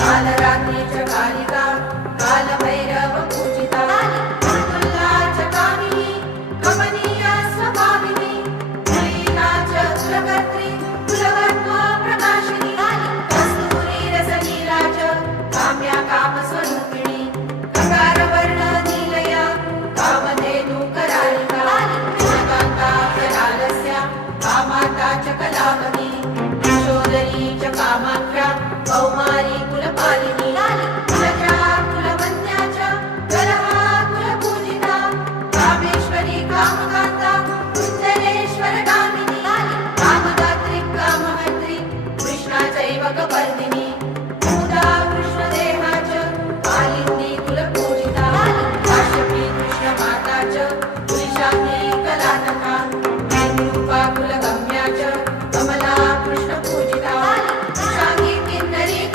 कालरात्री च कालिका कालभैरव पूजिता तुल्ला च कामिनी कमनीया स्वभाविनी कुलीना च कुलकर्त्री कुलवर्त्म प्रकाशिनी कस्तूरी रसलीला च काम्या कामस्वरूपिणी ककारवर्ण नीलया कामधेनु करालिका कान्ता करालस्या कामाता च कलावती यशोदरी च कामाख्या कौमारी कुलपालिनी